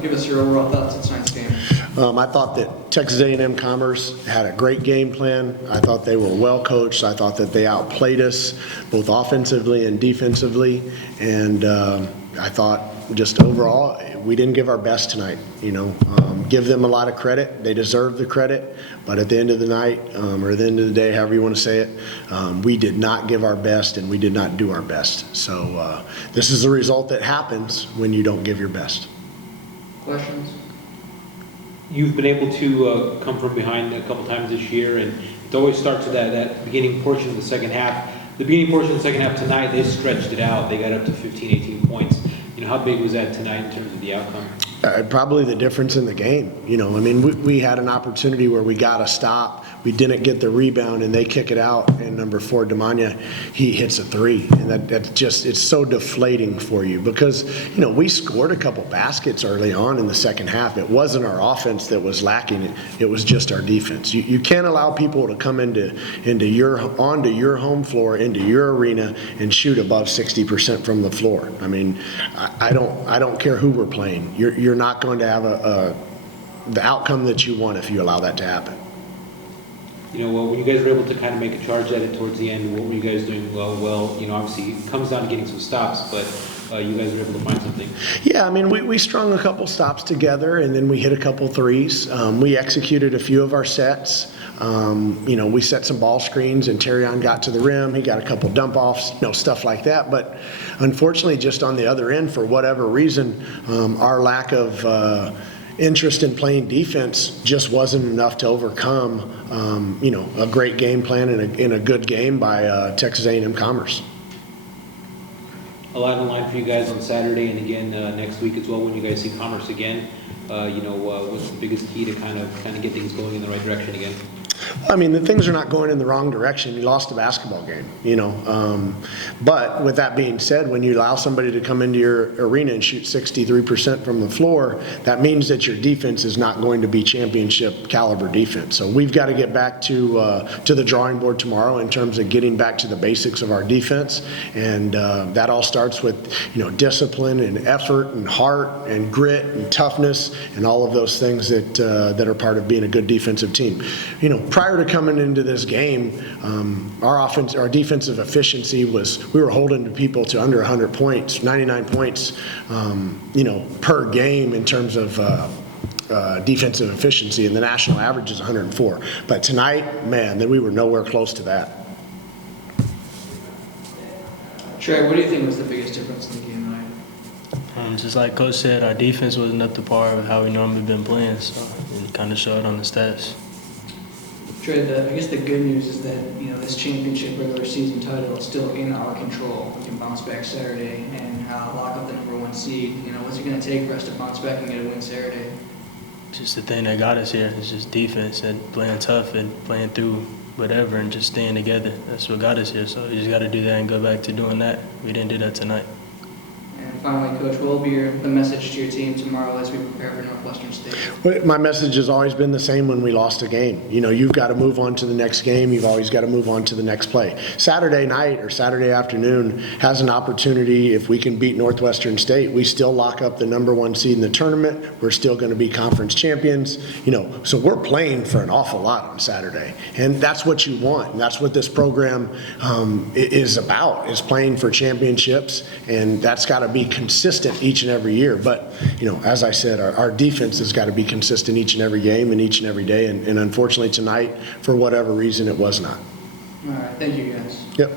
give us your overall thoughts on tonight's game. I thought that Texas A&M-Commerce had a great game plan. I thought they were well coached. I thought that they outplayed us both offensively and defensively. And I thought just overall, we didn't give our best tonight. Give them a lot of credit. They deserve the credit. But at the end of the night, or at the end of the day, however you want to say it, we did not give our best and we did not do our best. So this is the result that happens when you don't give your best. Questions? You've been able to come from behind a couple times this year, and it always starts with that beginning portion of the second half. The beginning portion of the second half tonight, they stretched it out. They got up to 15, 18 points. How big was that tonight in terms of the outcome? Probably the difference in the game. We had an opportunity where we got a stop. We didn't get the rebound, and they kick it out. And number 4, Demania, he hits a 3. And that's just, it's so deflating for you because, we scored a couple baskets early on in the second half. It wasn't our offense that was lacking. It was just our defense. You can't allow people to come onto your home floor, into your arena, and shoot above 60% from the floor. I don't care who we're playing. You're not going to have the outcome that you want if you allow that to happen. When you guys were able to kind of make a charge at it towards the end, what were you guys doing well? Obviously it comes down to getting some stops, but you guys were able to find something. Yeah, we strung a couple stops together, and then we hit a couple threes. We executed a few of our sets. We set some ball screens, and Terrion got to the rim. He got a couple dump offs, stuff like that. But unfortunately, just on the other end, for whatever reason, our lack of interest in playing defense just wasn't enough to overcome, a great game plan and a good game by Texas A&M-Commerce. A lot on the line for you guys on Saturday and again next week as well when you guys see Commerce again. What's the biggest key to kind of get things going in the right direction again? The things are not going in the wrong direction. You lost a basketball game, But with that being said, when you allow somebody to come into your arena and shoot 63% from the floor, that means that your defense is not going to be championship caliber defense. So we've got to get back to the drawing board tomorrow in terms of getting back to the basics of our defense. And that all starts with, discipline and effort and heart and grit and toughness and all of those things that are part of being a good defensive team. Prior to coming into this game, our defensive efficiency was, we were holding people to under 100 points, 99 points, per game in terms of defensive efficiency, and the national average is 104. But tonight, man, we were nowhere close to that. Trey, what do you think was the biggest difference in the game tonight? Just like Coach said, our defense wasn't up to par with how we normally been playing, so it kind of showed on the stats. Trey, I guess the good news is that this championship regular season title is still in our control. We can bounce back Saturday and lock up the #1 seed. What's it going to take for us to bounce back and get a win Saturday? Just the thing that got us here is just defense and playing tough and playing through whatever and just staying together. That's what got us here. So you just got to do that and go back to doing that. We didn't do that tonight. And finally, Coach, what will be the message to your team tomorrow as we prepare for Northwestern State? My message has always been the same when we lost a game. You've got to move on to the next game. You've always got to move on to the next play. Saturday night or Saturday afternoon has an opportunity. If we can beat Northwestern State, we still lock up the #1 seed in the tournament. We're still going to be conference champions. So we're playing for an awful lot on Saturday. And that's what you want. And that's what this program is about, is playing for championships. And that's got to be consistent each and every year. But, as I said, our defense has got to be consistent each and every game and each and every day. And unfortunately tonight, for whatever reason, it was not. All right. Thank you, guys. Yep.